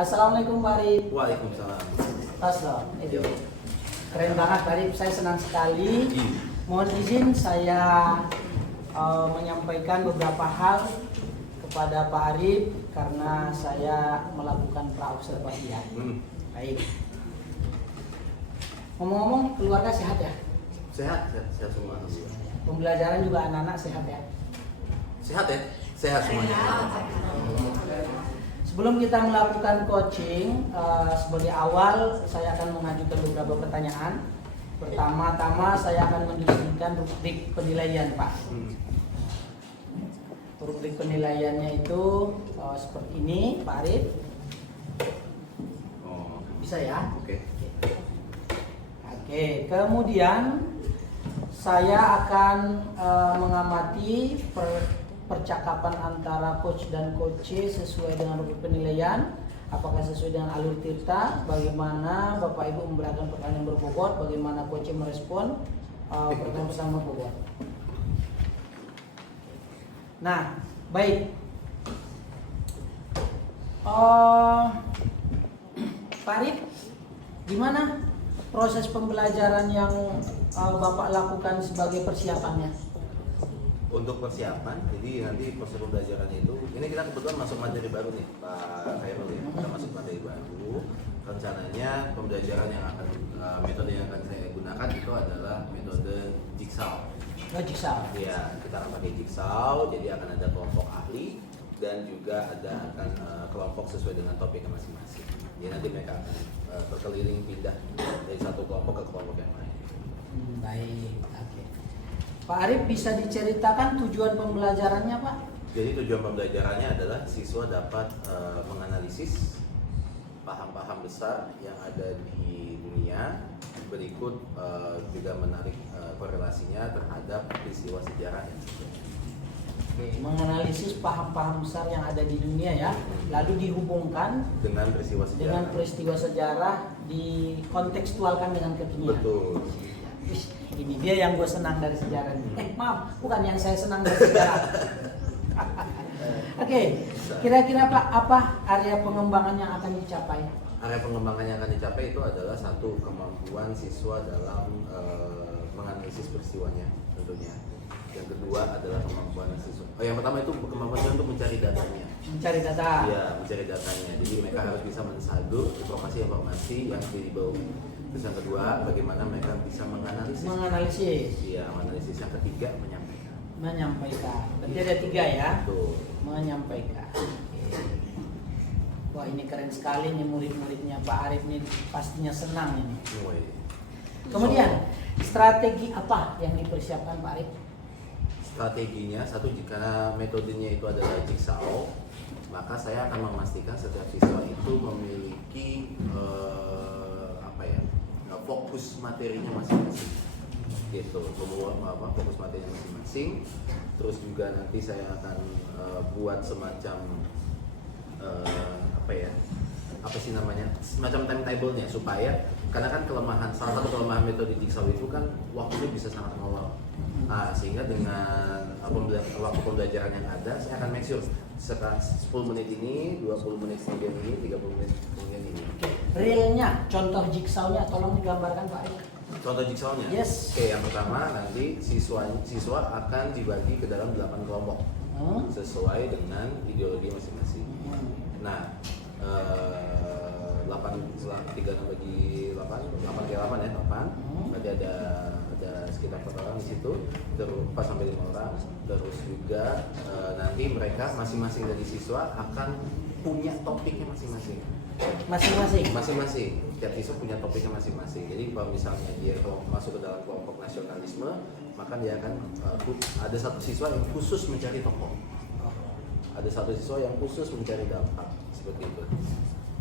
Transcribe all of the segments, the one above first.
Assalamualaikum Pak Arif. Waalaikumsalam. Tas dong. Itu. Keren banget Pak Arif, saya senang sekali. Mohon izin saya menyampaikan beberapa hal kepada Pak Arif karena saya melakukan praobservasi ya. Baik. Ngomong-ngomong, keluarga sehat ya? Sehat semua. Pembelajaran juga anak-anak sehat ya? Sehat ya? Sehat semuanya. Sebelum kita melakukan coaching, sebagai awal saya akan mengajukan beberapa pertanyaan. Pertama-tama saya akan mendiskusikan rubrik penilaian, Pak. Rubrik penilaiannya itu seperti ini, Pak Arif. Bisa ya? Oke. Oke, kemudian saya akan mengamati percakapan antara coach dan coach sesuai dengan rubrik penilaian. Apakah sesuai dengan alur Tirta? Bagaimana Bapak Ibu memberikan pertanyaan berbobot? Bagaimana coach merespon pertanyaan berbobot? Nah, baik. Pak Arif, gimana proses pembelajaran yang Bapak lakukan sebagai persiapannya? Untuk persiapan, jadi nanti proses pembelajaran itu, ini kita kebetulan masuk materi baru nih, Pak Khairul ya. Kita masuk materi baru. Rencananya pembelajaran yang akan metode yang akan saya gunakan itu adalah metode jigsaw. Jigsaw. Ya, kita akan pakai jigsaw. Jadi akan ada kelompok ahli dan juga akan kelompok sesuai dengan topiknya masing-masing. Jadi nanti mereka akan berkeliling pindah dari satu kelompok ke kelompok yang lain. Baik, oke. Pak Arif, bisa diceritakan tujuan pembelajarannya, Pak? Jadi tujuan pembelajarannya adalah siswa dapat menganalisis paham-paham besar yang ada di dunia, berikut juga menarik korelasinya terhadap peristiwa sejarah yang terjadi. Oke, menganalisis paham-paham besar yang ada di dunia ya, lalu dihubungkan dengan peristiwa sejarah, dikontekstualkan dengan kekinian. Betul. Ini dia yang gue senang dari sejarah ini. Maaf, bukan yang saya senang dari sejarah. Oke, kira-kira Pak, apa area pengembangan yang akan dicapai? Area pengembangan yang akan dicapai itu adalah satu, kemampuan siswa dalam menganalisis peristiwanya tentunya. Yang kedua adalah kemampuan siswa. Yang pertama itu kemampuan untuk mencari datanya. Mencari data. Iya, mencari datanya. Jadi mereka harus bisa mensadur informasi-informasi yang dibawa. Terus yang kedua, bagaimana mereka bisa menganalisis. Iya, menganalisis. Yang ketiga, menyampaikan. Berarti ada 3 ya. Betul. Menyampaikan. Wah, ini keren sekali nih murid-muridnya Pak Arif nih, pastinya senang ini. Kemudian strategi apa yang dipersiapkan Pak Arif? Strateginya satu, jika metodenya itu adalah jigsaw, maka saya akan memastikan setiap siswa itu memiliki fokus materinya masing-masing, gitu. Fokus materinya masing-masing. Terus juga nanti saya akan buat semacam semacam timetable-nya, supaya karena kan salah satu kelemahan metode jigsaw itu kan waktunya bisa sangat molor. Nah, sehingga dengan waktu pembelajaran yang ada, saya akan make sure 10 menit ini, 20 menit kemudian ini, 30 menit kemudian ini. Realnya, contoh jigsawnya tolong digambarkan Pak Arif. Contoh jigsawnya? Yes. Oke, yang pertama nanti siswa akan dibagi ke dalam 8 kelompok sesuai dengan ideologi masing-masing. Nah, 3 bagi 8 kali 8 ya, 8. Berarti ada sekitar 4 orang di situ, terus 4 sampai 5 orang. Terus juga nanti mereka masing-masing dari siswa akan punya topiknya masing-masing. Masing-masing. Tiap siswa punya topiknya masing-masing. Jadi kalau misalnya dia masuk ke dalam kelompok nasionalisme, maka dia akan ada satu siswa yang khusus mencari tokoh. Ada satu siswa yang khusus mencari dampak, seperti itu.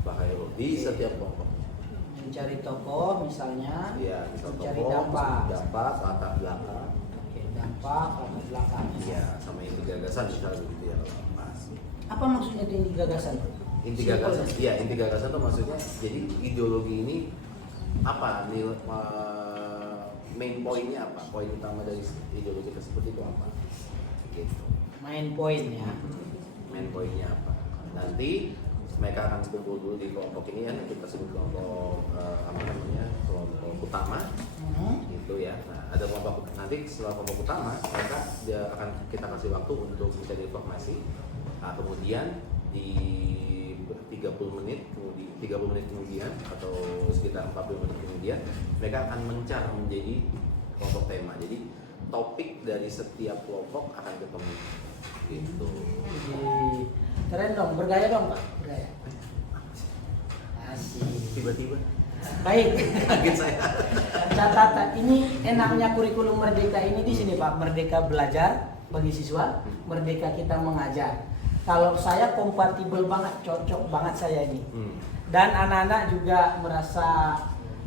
Pak Hairul di setiap kelompok. Mencari tokoh misalnya. Iya, mencari tokoh, dampak, latar belakang. Oke, dampak, latar belakang. Iya, sama inti gagasan misalnya begitu ya. Apa maksudnya itu inti gagasan? Inti gagasan, iya inti gagasan itu maksudnya jadi ideologi ini apa nih, main poinnya apa, poin utama dari ideologi tersebut itu apa gitu. Main poinnya Apa nanti mereka akan kumpul dulu di kelompok ini ya, nanti kita sebut kelompok kelompok utama gitu ya. Nah ada kelompok, nanti setelah kelompok utama mereka kita kasih waktu untuk mencari informasi. Nah, kemudian di 30 menit kemudian atau sekitar 40 menit kemudian mereka akan menjadi kelompok tema. Jadi topik dari setiap kelompok akan ketemu gitu. Keren dong, bergaya dong Pak, bergaya. Asik. Tiba-tiba Baik. kaget saya. Catatan ini enaknya kurikulum Merdeka ini di sini Pak, Merdeka belajar bagi siswa, Merdeka kita mengajar. Kalau saya kompatibel banget, cocok banget saya ini. Dan anak-anak juga merasa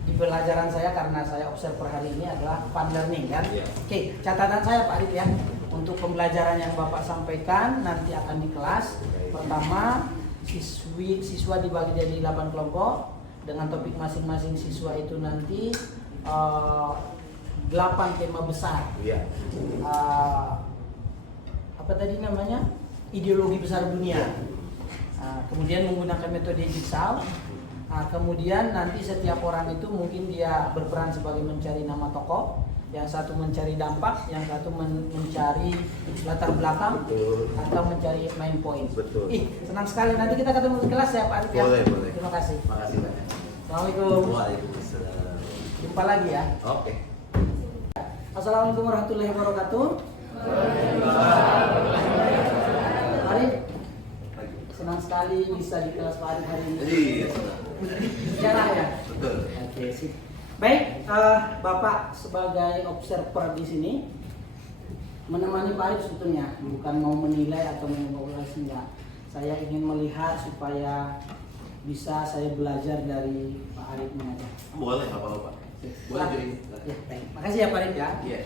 di pelajaran saya karena saya observer hari ini adalah fun learning kan. Yeah. Oke, catatan saya Pak Arif ya. Untuk pembelajaran yang Bapak sampaikan nanti akan di kelas. Pertama, siswa dibagi jadi 8 kelompok dengan topik masing-masing siswa itu nanti 8 tema besar. Iya. Apa tadi namanya? Ideologi besar dunia. Kemudian menggunakan metode jigsaw. Kemudian nanti setiap orang itu mungkin dia berperan sebagai mencari nama tokoh, yang satu mencari dampak, yang satu mencari latar belakang, Betul. atau mencari main point. Betul. Senang sekali. Nanti kita ketemu di kelas ya Pak Arif ya. Boleh. Terima kasih. Makasih banyak. Assalamualaikum. Waalaikumsalam. Jumpa lagi ya. Oke. Assalamualaikum warahmatullahi wabarakatuh. Arif, senang sekali bisa di kelas Pak Arif hari ini. Iya. Jarang ya? Betul. Oke, sip. Baik, Bapak sebagai observer di sini menemani Pak Arif sebetulnya, bukan mau menilai atau mengevaluasi, enggak. Saya ingin melihat supaya bisa saya belajar dari Pak Arif mengajar. Boleh apa-apa. Boleh jadi. Ya, baik. Makasih ya Pak Arif ya. Iya.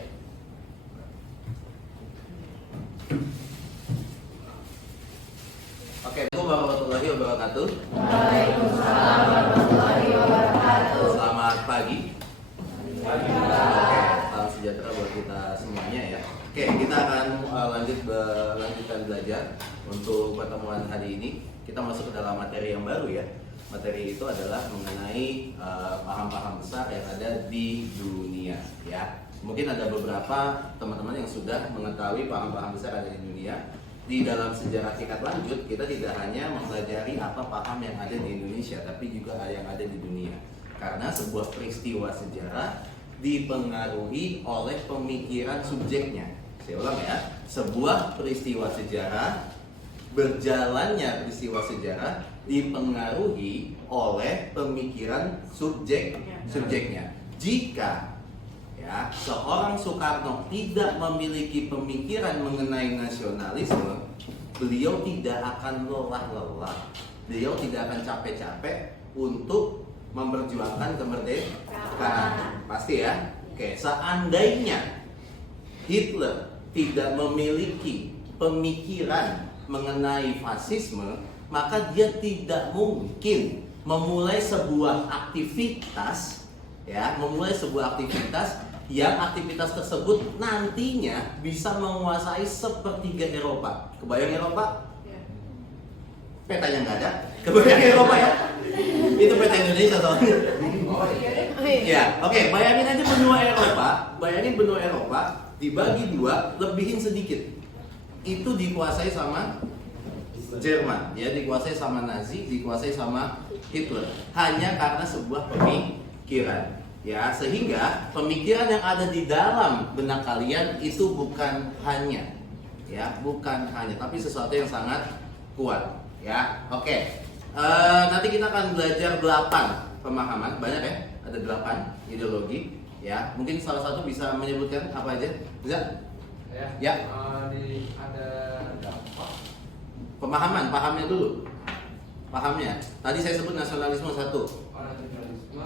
Oke, Assalamualaikum warahmatullahi wabarakatuh. Waalaikumsalam warahmatullahi wabarakatuh. Selamat pagi. Oke, salam sejahtera buat kita semuanya ya. Oke, kita akan lanjutkan belajar untuk pertemuan hari ini. Kita masuk ke dalam materi yang baru ya. Materi itu adalah mengenai paham-paham besar yang ada di dunia ya. Mungkin ada beberapa teman-teman yang sudah mengetahui paham-paham besar yang ada di dunia. Di dalam sejarah tingkat lanjut, kita tidak hanya mempelajari apa paham yang ada di Indonesia, tapi juga yang ada di dunia. Karena sebuah peristiwa sejarah dipengaruhi oleh pemikiran subjeknya. Saya ulang ya, sebuah peristiwa sejarah, berjalannya peristiwa sejarah dipengaruhi oleh pemikiran subjeknya. Jika ya, seorang Soekarno tidak memiliki pemikiran mengenai nasionalisme, beliau tidak akan lelah-lelah, beliau tidak akan capek-capek untuk memperjuangkan kemerdekaan. Pasti ya. Oke, seandainya Hitler tidak memiliki pemikiran mengenai fasisme, maka dia tidak mungkin memulai sebuah aktivitas yang aktivitas tersebut nantinya bisa menguasai sepertiga Eropa. Kebayang Eropa? Petanya nggak ada. Kebayang Eropa ya? Itu peta Indonesia soalnya. Ya, oke. Bayangin aja benua Eropa dibagi dua, lebihin sedikit. Itu dikuasai sama Jerman, ya, dikuasai sama Nazi, dikuasai sama Hitler, hanya karena sebuah pemikiran, ya, sehingga pemikiran yang ada di dalam benak kalian itu bukan hanya, ya, bukan hanya, tapi sesuatu yang sangat kuat, ya. Oke, nanti kita akan belajar 8 pemahaman, banyak ya, ada 8 ideologi, ya. Mungkin salah satu bisa menyebutkan apa aja, bisa? Ya. Ada dampak. Pemahaman, pahamnya dulu. Pahamnya. Tadi saya sebut nasionalisme 1. Nasionalisme.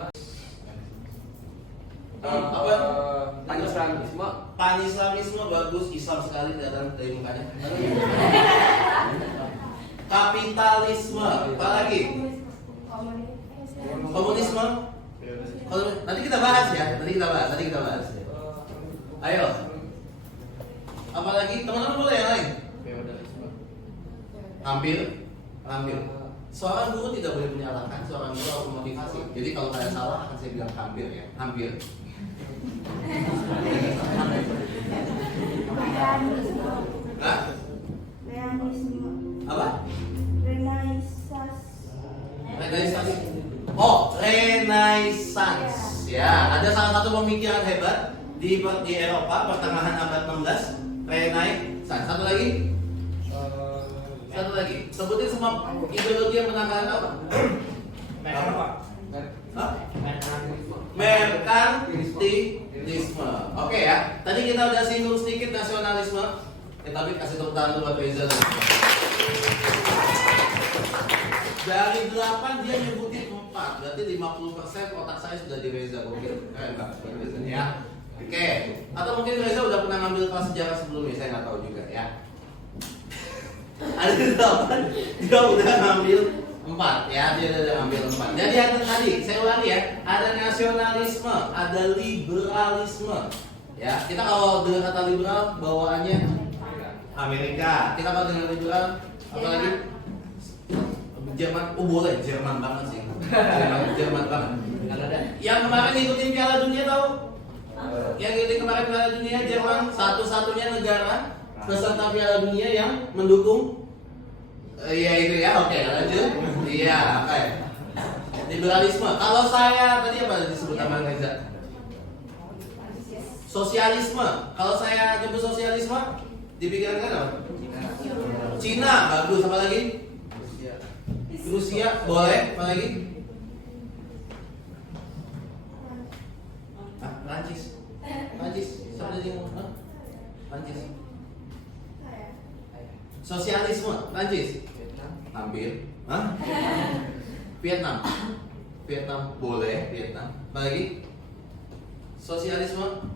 Apa? Pan-Islamisme. Pan-Islamisme bagus, Islam sekali kelihatan dari mukanya. Kapitalisme, apa lagi? Komunisme. Nanti kita bahas ya. Nanti kita bahas. Ayo. Apa lagi? Teman-teman boleh yang lain? Feodalisme. Hampir. Seorang guru tidak boleh menyalahkan, seorang guru harus memotivasi. Jadi kalau saya salah akan saya bilang hampir, ya. Hampir. Hah? Apa? Renaissance. Oh, Renaissance. Ya, ada salah satu pemikiran hebat di Eropa pertengahan abad 16, Renaissance. Satu lagi. Sebutin semua ideologi yang menangkan apa? Merkantilisme. Oke ya. Tadi kita udah singgung sedikit nasionalisme. Tapi kasih tepuk tangan dulu buat Reza. Dari 8 dia nyebutin 4. Berarti 50% otak saya sudah di Reza. Keren banget ya. Oke. Atau mungkin Reza udah pernah ngambil kelas sejarah sebelumnya, saya nggak tahu juga ya. Ada 8, dia udah ngambil 4 ya, dia udah ngambil 4. Jadi ada tadi, saya ulangi ya, ada nasionalisme, ada liberalisme. Ya, kita kalau dengar kata liberal bawaannya Amerika. Kita kalau dengar liberal apa lagi? Jerman. Oh boleh, Jerman banget sih. Jerman banget. Yang kemarin ikutin Piala Dunia tahu? Yang ikutin kemarin Piala Dunia Jerman satu-satunya negara peserta Piala Dunia yang mendukung. Iya itu ya, oke lanjut. Iya, oke. Liberalisme. Kalau saya tadi apa disebut nama Reza? Sosialisme. Kalau saya nyebut sosialisme, dipikirkan apa? Cina, bagus. Apa lagi? Rusia, boleh. Apa lagi? Prancis. Siapa tadi ngomong? Prancis. Sosialisme, Prancis. Ambil. Hah? Vietnam, boleh. Vietnam. Apa lagi? Sosialisme.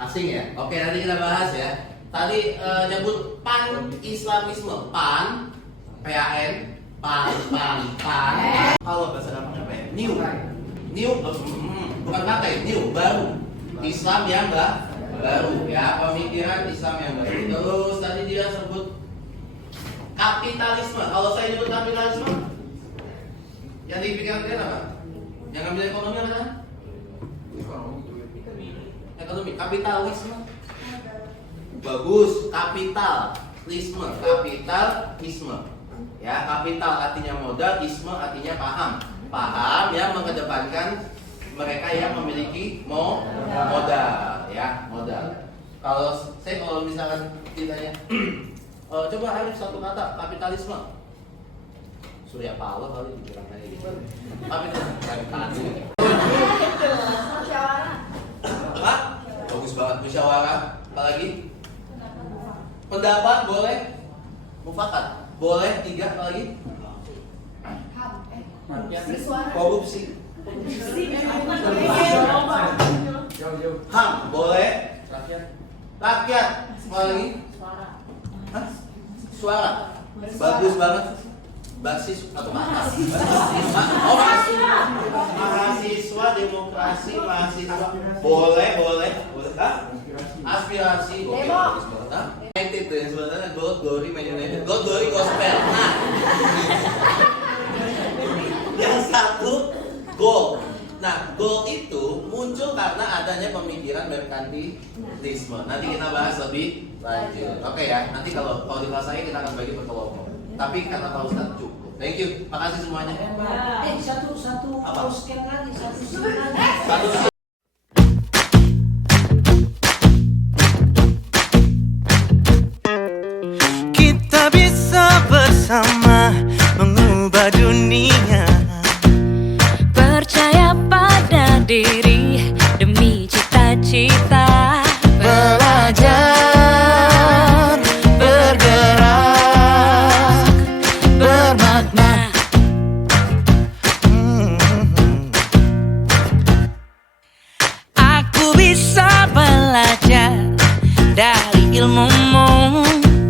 Asing ya? Oke, nanti kita bahas ya. Tadi nyebut pan-islamisme. Pan, P-A-N, pan. Kalau bahasa gampangnya apa ya? New, bukan pakai, new, baru. Islam yang baru ya, pemikiran Islam yang baru. Terus tadi dia sebut kapitalisme. Kalau saya nyebut kapitalisme, yang dipikirkan kalian apa? Yang ambil ekonomi apa kan? Ekonomi, kapitalisme. Bagus, kapitalisme. Ya, kapital artinya modal, isme artinya paham yang mengedepankan mereka yang memiliki modal, ya, modal. Kalau misalkan ditanya, coba Arif satu kata kapitalisme. Surya Paloh kali dibilang kayak gitu. Kapitalisme. Apa? Bagus banget, musyawarah. Apalagi? Pendapat boleh. Mufakat boleh. 3 apalagi? Korupsi. HAM boleh. Rakyat apalagi? Suara. Bagus banget. Basis atau mahasiswa, demokrasi, mahasiswa boleh. Hah? Aspirasi. Itu yang sebenarnya Gold Glory Man United, Gold Glory Gospel. Nah, yang satu gold. Nah, gold itu muncul karena adanya pemikiran merkantilisme. Nanti kita bahas lebih Lanjut. Oke ya, nanti kalau di kelas saya kita akan bagi per kelompok. Tapi karena Pak Ustadz cukup. Thank you. Makasih semuanya. Satu Apa? scan lagi, satu scan lagi. Satu Kita bisa bersama mengubah dunia. Percaya pada diri demi cita-cita. Belajar, bergerak, bermakna. Aku bisa belajar dari ilmu